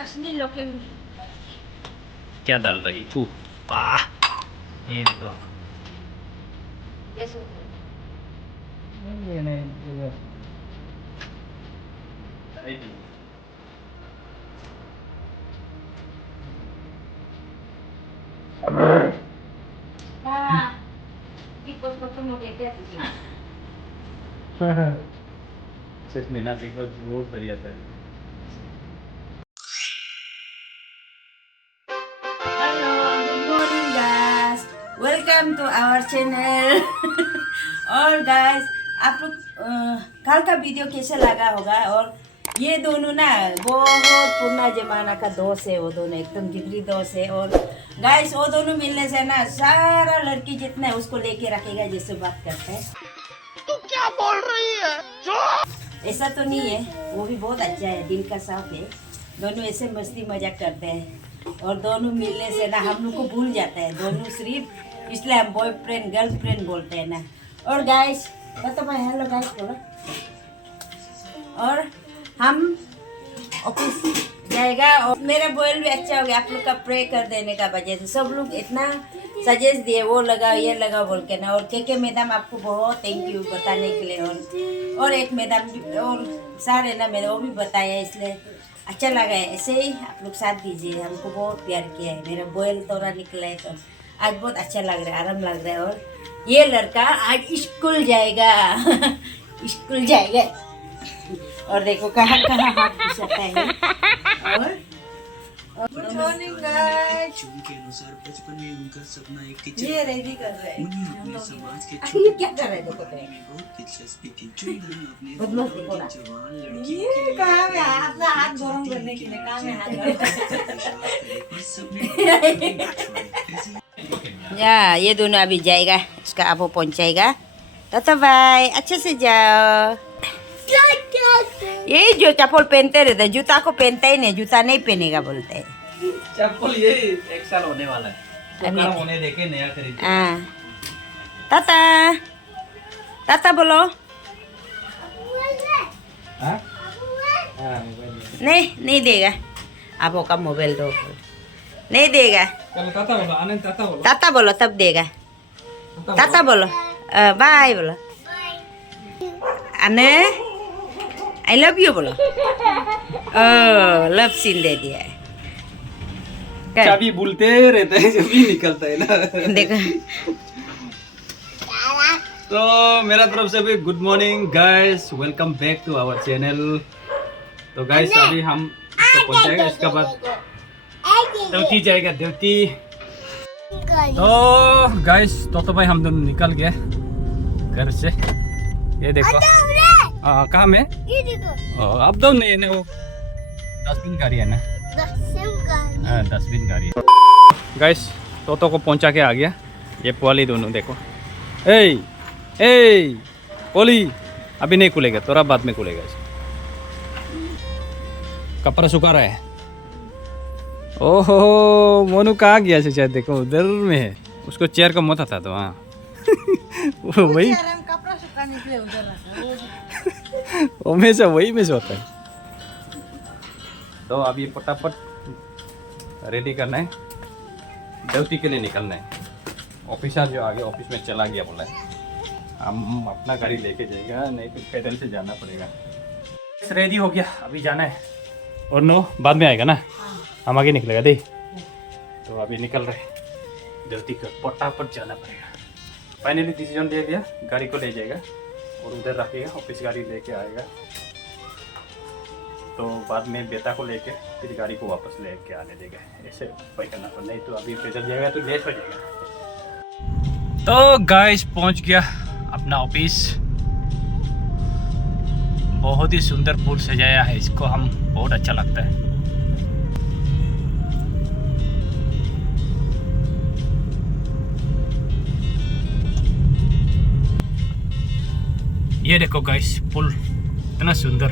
असली लोग क्या डाल रही तू? वाह, ये देखो। सच में ना देखो बहुत बढ़िया था। Hello, good morning guys, welcome to our channel. और गाइस आप लोग कल का वीडियो कैसे लगा होगा। और ये दोनों ना बहुत पुराना जमाना का दोस्त है, वो दोनों एकदम जिगरी दोस्त है। और गाइस वो दोनों मिलने से ना सारा लड़की जितना है उसको लेके रखेगा जैसे बात करते हैं। तू क्या बोल रही है? ऐसा तो नहीं है, वो भी बहुत अच्छा है, दिल का साफ है। दोनों ऐसे मस्ती मजाक करते हैं और दोनों मिलने से ना हम लोग को भूल जाता है दोनों सिर्फ, इसलिए हम बॉयफ्रेंड गर्लफ्रेंड बोलते हैं ना। और गाइस तो भाई हेलो गाइस बोलो। और हम ऑफिस जाएगा और मेरा बॉयल भी अच्छा हो गया आप लोग का प्रे कर देने का वजह से। सब लोग इतना सजेस्ट दिए वो लगाओ ये लगाओ बोल के ना। और के मैडम आपको बहुत थैंक यू बताने के लिए। और एक मैडम और सारे ना मेरे वो भी बताया, इसलिए अच्छा लगा है। ऐसे ही आप लोग साथ दीजिए, हमको बहुत प्यार किया है। मेरा बॉयल थोड़ा निकला है तो आज बहुत अच्छा लग रहा है, आराम लग रहा है। और ये लड़का आज स्कूल जाएगा। स्कूल जाएगा और देखो कहाँ कहाँ हाथ घुसाता है। और गुड मॉर्निंग गाइस, के अनुसार बचपन में उनका सपना एक किचन ये रेडी कर रहे हैं। उन्हें अपने समाज के ये क्या कर रहे हैं देखो तो। में बहुत दिलचस्पी थी जो इन्हें अपने बदमाश देखो ना। जवान लड़कियों ये कहाँ में हाथ गरम करने के लिए कहाँ में हाथ गरम या ये दोनों अभी जाएगा, इसका अब वो पहुंचाएगा। तो भाई अच्छे से जाओ। ये जो चप्पल पहनते रहते, जूता को पहनता ही नहीं, जूता नहीं पहनेगा बोलते हैं। चप्पल ये 1 साल होने वाला है, तो अभी- खराब होने देके नया खरीद। हाँ ताता ताता बोलो। हाँ? हाँ, मोबाइल नहीं नहीं देगा, आप का मोबाइल दो, नहीं देगा। चलो ताता बोलो, आनंद ताता बोलो। ताता बोलो तब देगा। ताता बोलो, बाय बोलो। अने आई लव यू बोलो। लव सीन दे दिया है। कर, चाबी भूलते रहता है जब भी निकलता है ना। देखो तो मेरा तरफ से भी good morning guys, welcome back to our channel. तो गाइस अभी हम इसको पहुंचाएगा, इसके बाद देवती जाएगा देवती। तो गाइस तो भाई हम दोनों निकल गए घर से। ये देखो कहाँ में अब तो नहीं है ना, वो डस्टबिन गाड़ी है ना। हाँ डस्टबिन गाड़ी है। गाइस तोतो को पहुंचा के आ गया। ये पोली दोनों देखो। ए पोली अभी नहीं खुलेगा, थोड़ा बाद में खुलेगा। कपड़ा सुखा रहा है। ओहो मोनू कहाँ गया से, शायद देखो उधर में है, उसको चेयर का मोता था तो हाँ। वो वही कपड़ा सुखाने के लिए उधर हमेशा वही में से होता है। तो अब ये फटाफट रेडी करना है, ड्यूटी के लिए निकलना है। ऑफिसर जो आगे ऑफिस में चला गया बोला है, हम अपना गाड़ी लेके जाएगा, नहीं तो पैदल से जाना पड़ेगा। रेडी हो गया, अभी जाना है। और नो बाद में आएगा ना, हम आगे निकलेगा दे। तो अभी निकल रहे ड्यूटी को, फटाफट जाना पड़ेगा। फाइनली डिसीजन ले लिया, गाड़ी को ले जाएगा और उधर रखेगा, ऑफिस गाड़ी लेके आएगा। तो बाद में बेटा को लेके फिर गाड़ी को वापस लेके आने देगा। ऐसे उपाय करना पड़, नहीं तो अभी पैदल जाएगा तो लेट हो जाएगा। तो गाइस पहुंच गया अपना ऑफिस। बहुत ही सुंदर फूल सजाया है इसको, हम बहुत अच्छा लगता है। ये देखो गाइस फूल इतना सुंदर।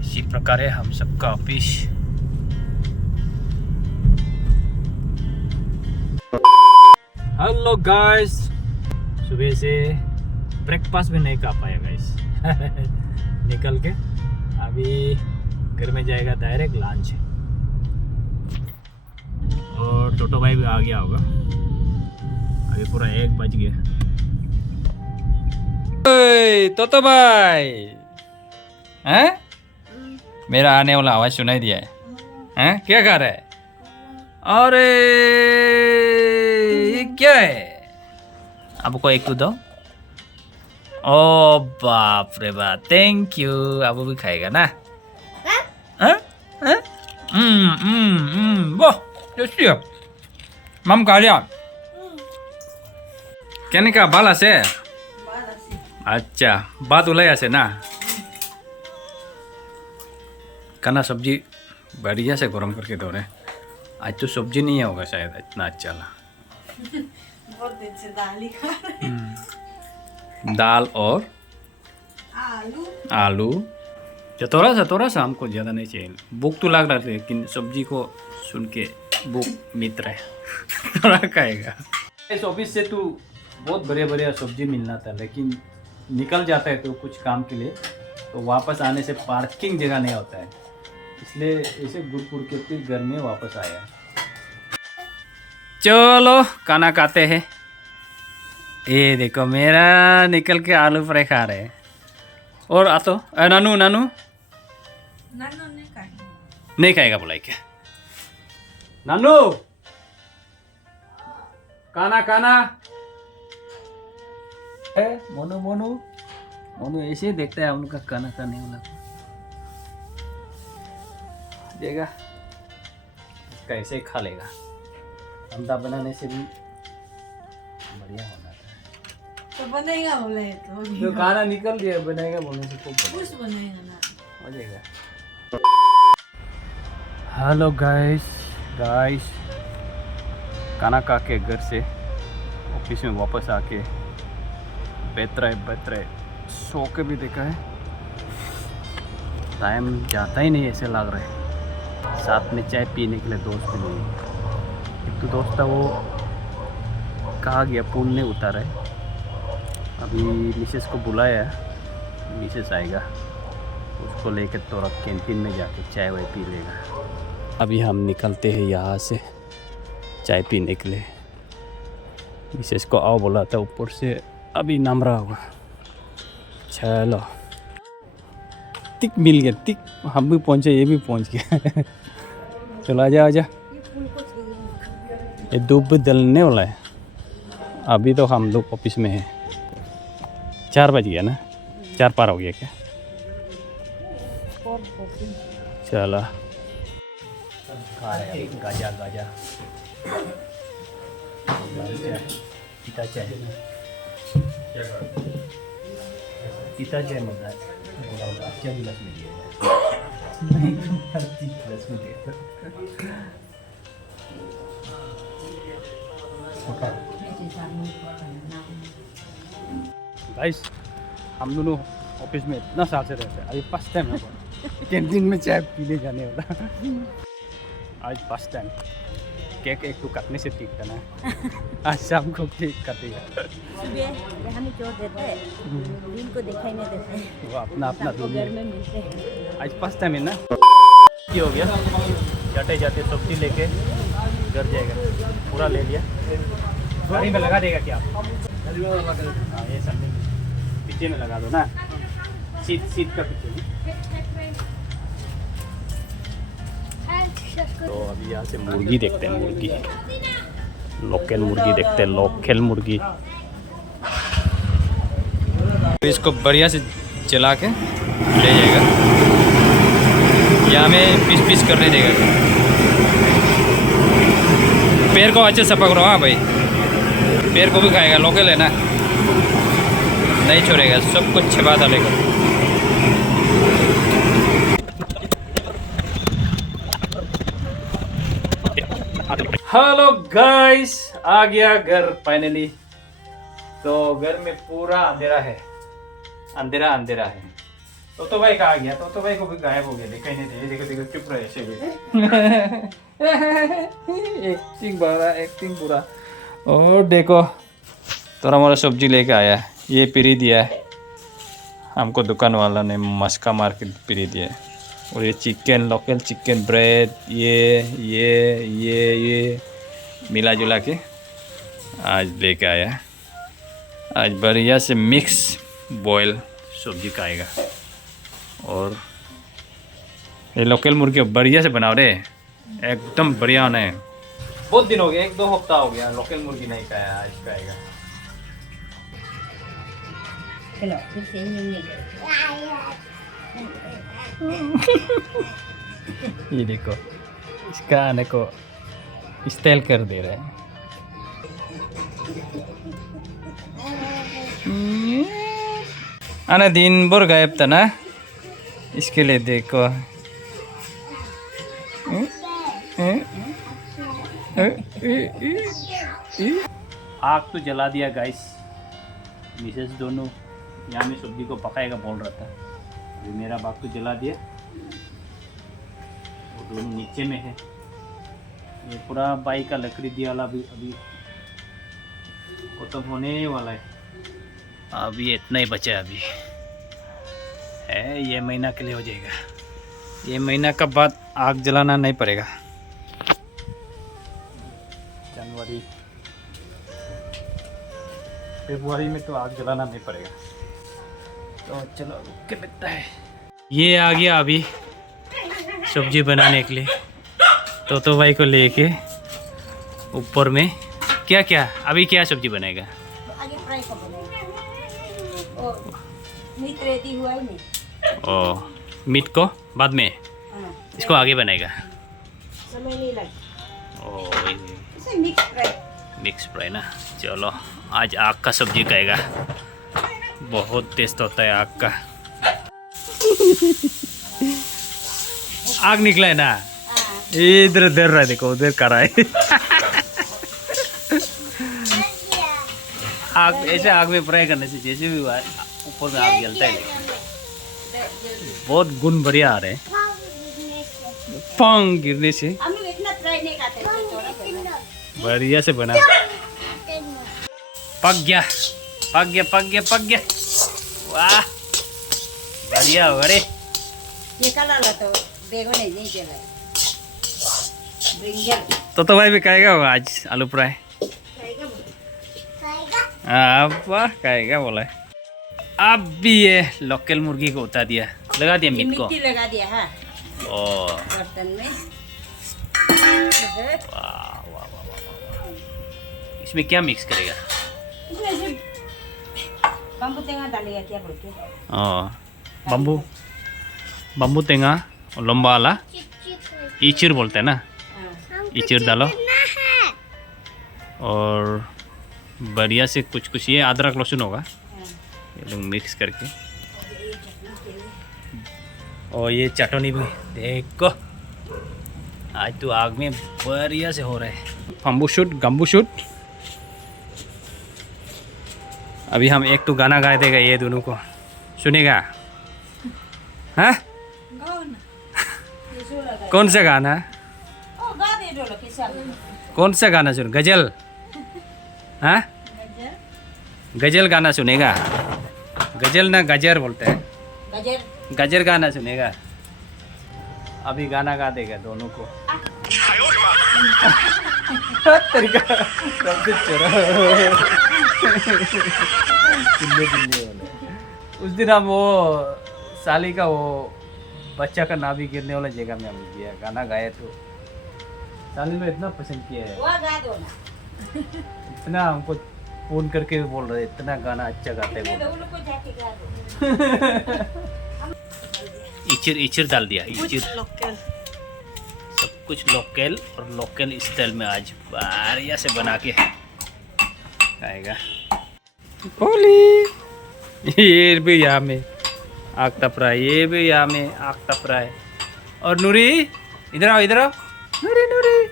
इसी प्रकार है हम सबका ऑफिस। हेलो गाइस, सुबह से ब्रेकफास्ट भी नहीं खा पाया गाइस निकल के अभी घर में जाएगा डायरेक्ट लंच। और टोटो भाई भी आ गया होगा, अभी पूरा 1 बज गया। टोटो भाई हैं? मेरा आने वाला आवाज सुनाई दिया है? हैं? क्या कर रहा है? अरे ये क्या है? आपको एक तो दो। ओ बाप रे बाप, थैंक यू। आप भी खाएगा ना? हाँ? हाँ? वाह, टेस्टी है। मम खा लिया? कहने का बाला से? अच्छा, बात उलाया से ना? खाना सब्जी बढ़िया से गरम करके दो रहे। आज तो सब्जी नहीं होगा शायद इतना अच्छा ला। बहुत दिन से दाल ही खा रहे हैं। दाल और आलू जो थोड़ा सा हमको ज़्यादा नहीं चाहिए। भूख तो लग रहा था लेकिन सब्जी को सुन के भूख मिट रहा है थोड़ा खाएगा। इस ऑफिस से तो बहुत बढ़िया सब्जी मिलना था, लेकिन निकल जाता है तो कुछ काम के लिए, तो वापस आने से पार्किंग जगह नहीं होता है, इसलिए इसे गुड़पुर के फिर घर में वापस आया। चलो खाना खाते हैं। ये देखो मेरा निकल के आलू फ्राई खा रहे हैं। और आ तो नानू नहीं खाएगा बोला क्या? नानू खाना है। मोनू ऐसे देखता है हम लोग का खाना खाने वाला देगा, कैसे खा लेगा। अंडा बनाने से भी बढ़िया होना था। तो बनेगा बोले तो खाना निकल गया, बनेगा बोलने से खूब बनेगा ना, हो जाएगा। हेलो गाइस खाना खा के घर से ऑफिस में वापस आके बैठ रहे सो के भी देखा है, टाइम जाता ही नहीं ऐसे लग रहा है। साथ में चाय पीने के लिए दोस्त भी नहीं है। एक तो दोस्त था वो कहा गया, पुल ने उतारा है। अभी मिसेस को बुलाया है, मिसेस आएगा, उसको लेकर थोड़ा कैंटीन में जाके चाय वाय पी लेगा। अभी हम निकलते हैं यहाँ से चाय पीने के लिए। मिसेस को आओ बोला था ऊपर से, अभी नाम रहा होगा। चलो टिक मिल गया, टिक हम भी पहुँचे, ये भी पहुँच गया। चलो आजा ये धूप भी दलने वाला है। अभी तो हम लोग ऑफिस में हैं। 4 बज गया ना, 4 पार हो गया क्या? चलो खा रहे हैं गाजा पीता चाय मजा अच्छा गिलास में गाइस हम दोनों ऑफिस में इतना साल से रहते हैं, अभी फर्स्ट टाइम है कैंटीन में चाय पीने जाने वाला। आज फर्स्ट टाइम। केक एक तो काटने से ठीक था ना, आज शाम को केक काटेगा। हमें क्यों देते हैं, दिन को दिखाई नहीं देते, वो अपना घर में मिलते हैं। आज फर्स्ट टाइम है ना। ये हो गया, जाते सब्जी लेके घर जाएगा, पूरा ले लिया। गाड़ी में लगा देगा क्या? हाँ ये सब पीछे में लगा दो ना, सीट का पीछे में। तो अभी यहाँ से मुर्गी देखते हैं, मुर्गी लोकल मुर्गी देखते हैं, लोकल मुर्गी। तो इसको बढ़िया से चला के ले जाएगा, यहाँ में पीस करने देगा। पैर को अच्छे से पकड़ो। हाँ भाई, पैर को भी खाएगा, लोकल है ना, नहीं छोड़ेगा, सब कुछ छिपा डालेगा। हेलो गाइस, आ गया घर फाइनली। तो घर में पूरा अंधेरा है, अंधेरा है। तो भाई कहाँ गया? तो भाई को भी गायब हो गया, देखा ही नहीं दे। देखो चुप रहे ऐसे भी। एक्टिंग पूरा। और देखो थोड़ा मोड़ा सब्जी लेके आया है, ये पिरी दिया है हमको, दुकान वाला ने मस्का मार के पिरी दिया है। और ये चिकन, लोकल चिकन ब्रेड, ये मिला जुला के आज लेके आया है। आज बढ़िया से मिक्स बॉयल सब्जी खाएगा। और ये लोकल मुर्गी बढ़िया से बनाओ रे, एकदम बढ़िया होना है। बहुत दिन हो गया, 1-2 हफ्ता हो गया लोकल मुर्गी नहीं खाया, आज खाएगा। चलो फिर से नहीं ये देखो, इसका आने को स्टाइल कर दे रहा है। आना दिन भर गायब था ना, इसके लिए देखो। आग तो जला दिया गाइस, मिसेस दोनों यहाँ में सब्जी को पकाएगा बोल रहा था। अभी मेरा बाग तो जला दिया, वो दोनों नीचे में है। ये पूरा बाइक का लकड़ी दिया वाला अभी खत्म होने वाला है। अभी इतना ही बचा है, अभी है, ये महीना के लिए हो जाएगा। ये महीना का बाद आग जलाना नहीं पड़ेगा। जनवरी फरवरी में तो आग जलाना नहीं पड़ेगा। तो चलो रुक के लगता है। ये आ गया अभी सब्जी बनाने के लिए, तो भाई को लेके ऊपर में। क्या क्या अभी क्या सब्जी बनेगा? आगे फ्राई कर बनेगा। और मीट रेडी हुआ ही नहीं। ओ, मीट को बाद में, हाँ, इसको आगे बनेगा। समय नहीं लगता। ओ, इसे मिक्स फ्राई। मिक्स फ्राई ना। चलो आज आग का सब्जी खाएगा, बहुत टेस्ट होता है आग का। आग निकला है ना, इधर दर रहा है, देखो उधर कर रहा है। आग ऐसे आग में फ्राई करने से जैसे भी हुआ ऊपर में आग जलता है, बहुत गुण बढ़िया आ रहे हैं। पंग गिरने से हम लोग इतना फ्राई नहीं करते, थोड़ा करना। बढ़िया से बना, पक गया पक गया पक गया पक गया। वाह बढ़िया हो रे। ये कलर ला तो देखो नहीं चला। ब्रिंजल तो भाई भी खाएगा वो आज आलू फ्राई। वाह खाएगा बोला है। अब भी ये लोकल मुर्गी को उतार दिया, लगा दिया मीट को। मिट्टी लगा दिया है ओ बर्तन में। वाह वाह वाह वाह। इसमें क्या मिक्स करेगा? इसमें से बम्बू टेंगा डालेगा क्या बोल के? बम्बू बम्बू टेंगा लंबा वाला इचिर बोलते हैं ना, इचिर डालो। और बढ़िया से कुछ कुछ ये अदरक लहसुन होगा, ये लोग मिक्स करके। और ये चटनी भी देखो, आज तो आग में बढ़िया से हो रहा है। फम्बू शूट गम्बू शूट। अभी हम एक तो गाना गाए देगा, ये दोनों को सुनेगा। हाँ कौन सा गाना? कौन सा गाना सुन? गजल? हाँ गजल गाना सुनेगा। गजल ना गजर बोलते हैं, गजर गाना सुनेगा। अभी गाना गा देगा दोनों को। तरीका उस दिन हम वो साली का वो बच्चा का नाभि गिरने वाला जगह में हम गया गाना गाया, तो साली ने इतना पसंद किया है, इतना हमको फोन करके बोल रहे इतना गाना अच्छा गाते हैं। इचिर इचिर डाल दिया, इचिर सब कुछ लोकल और लोकल स्टाइल में आज बढ़िया से बना के खाएगा। होली ये भी यहाँ में आग तप रहा है, ये भी यहाँ में आग तप रहा है। और नूरी इधर आओ, इधर आओ नूरी, नूरी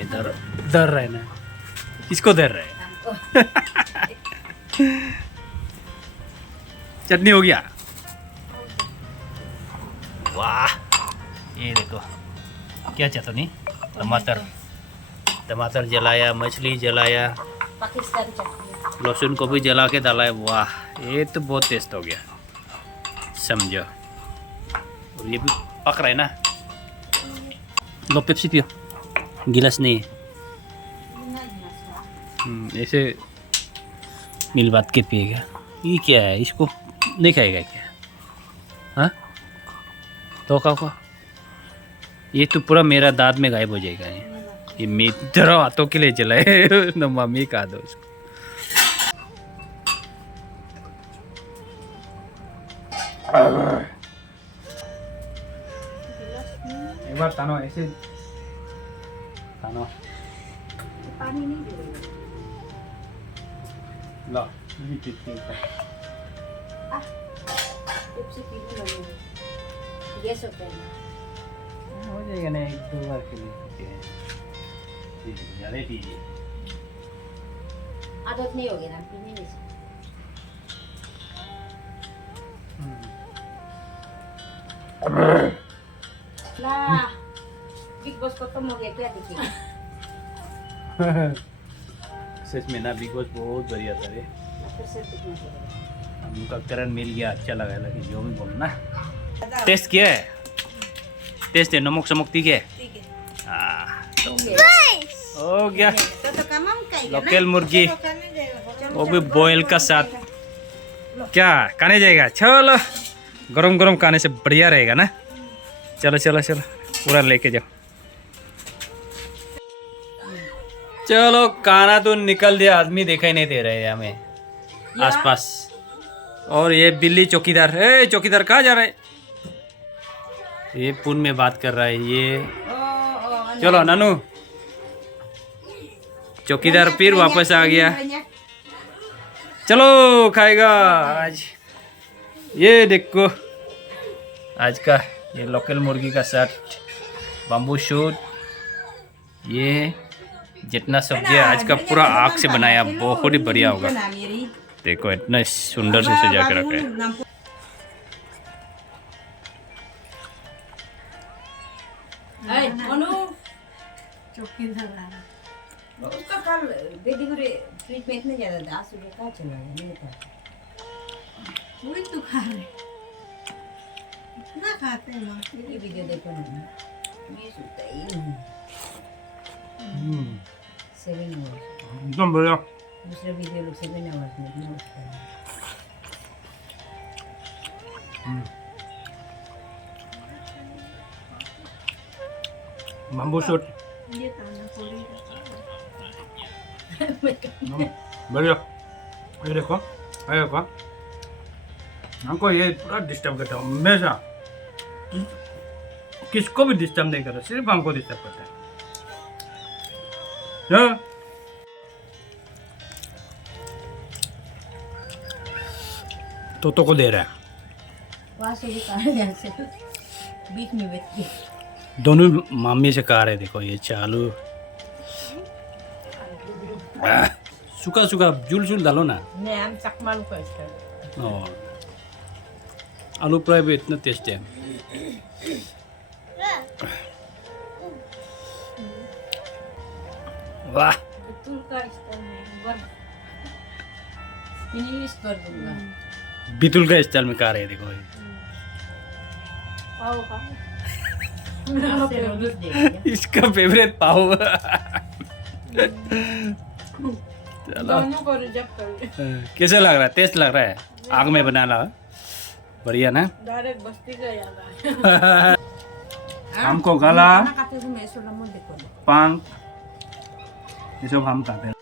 इधर डर रहा है ना, किसको डर रहा है? चटनी हो गया। वाह ये देखो क्या चटनी, टमाटर, टमाटर जलाया, मछली जलाया, पाकिस्तानी चटनी। लहसुन को भी जला के डाला है। वाह, ये तो बहुत टेस्ट हो गया, समझो। और ये भी पक रहा है ना। लो पेप्सी पियो, गिलास नहीं है। ऐसे मिल बात के पिएगा। ये क्या है, इसको नहीं खाएगा क्या? हाँ तो खाओ। ये तो पूरा मेरा दांत में गायब हो जाएगा। ये मेरा हाथों के लिए जलाए न मम्मी खा दो उसको। एक बार तानो ऐसे तानो पानी नहीं दे ला पेप्सी पीने लगे। गैस होता है ना। हो जाएगा ना, 1-2 बार के लिए ज़्यादा पीजिए। आदत नहीं होगी ना पीने में से। ला बिग बॉस खत्म हो गया, क्या दिखेगा? सच में ना बिग बॉस बहुत बढ़िया था रे। फिर से दिखना पड़ेगा। उनका करण मिल गया, अच्छा लगा। लेकिन जो भी बोलो ना, टेस्ट किया है, टेस्ट है, नमक समक तीखे है। हो गया। लोकल मुर्गी, वो भी बॉयल का साथ। क्या खाने जाएगा? चलो, गरम गरम खाने से बढ़िया रहेगा ना। चलो चलो चलो, पूरा लेके जाओ। चलो, खाना तो निकल दिया, आदमी दिखाई नहीं दे रहे हैं हमें आसपास। और ये बिल्ली चौकीदार, ए चौकीदार कहाँ जा रहा है? ये फोन में बात कर रहा है ये। चलो नानू, चौकीदार फिर वापस आ गया। चलो खाएगा आज। ये देखो आज का ये लोकल मुर्गी का साथ बम्बू शूट। ये जितना सब्जी है आज का पूरा आग से बनाया, बहुत ही बढ़िया होगा। देखो इतना सुंदर से सजा के रखा है। उसका कल बेटी को फ्रिज में इतने ज्यादा 10 रुपये का चला गया, नहीं पता। वही तो खा रहे इतना खाते हैं लोग। ये वीडियो देखो ना, ये सुनता ही नहीं। 7 आवर्स एकदम बढ़िया। दूसरा वीडियो लोग 7 आवर्स में इतना होता है। बम्बू शूट ये ताना पूरी बढ़िया। ये देखो, ये देखो, हमको ये पूरा डिस्टर्ब करता है हमेशा। किसको भी डिस्टर्ब नहीं करता, सिर्फ हमको डिस्टर्ब करता है। हाँ? तोतो को दे रहा है। वहाँ से भी कहा यहाँ से बीच में बैठ के दोनों मामी से कहा रहे। देखो ये चालू सूखा सूखा झूल झूल डालो ना। नहीं, हम चकमाल को इसका आलू फ्राई भी इतना टेस्टी है। वाह, बितुल का स्टाइल में फिनिश कर दूंगा। बितुल का स्टाइल में खा रहे हैं। देखो ये पाव का मेरा फेवरेट दे इसका फेवरेट पाव। चलो, दोनों को रिजेक्ट कर दे। कैसे लग रहा है? टेस्ट लग रहा है? आग में बना ला, बढ़िया ना। डायरेक्ट बस्ती का याद आया। हमको गला खाते समय ऐसा लम्बा देखो पान ये सब हम खाते हैं।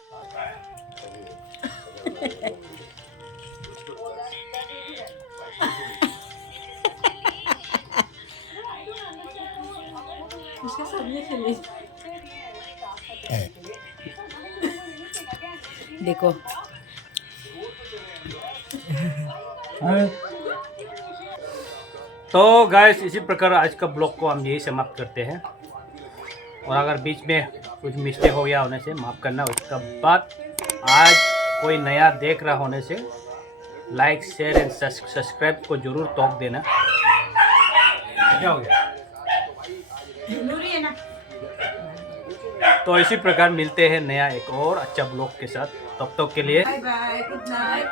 उसके सामने खेले देखो। तो गाइस, इसी प्रकार आज का ब्लॉग को हम यही समाप्त करते हैं। और अगर बीच में कुछ मिस्टेक हो गया होने से माफ़ करना। उसका बाद आज कोई नया देख रहा होने से लाइक शेयर एंड सब्सक्राइब को जरूर टोक देना। क्या हो गया? तो इसी प्रकार मिलते हैं नया एक और अच्छा ब्लॉग के साथ। तब तक के लिए bye bye, good night.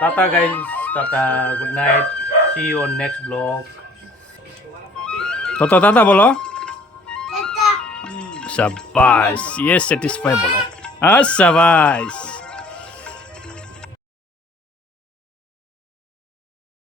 Tata guys, tata, good night, see you on next blog. तो टाटा बोलो। शाबाश, ये सेटिस्फाई बोला। हाँ शाबाश।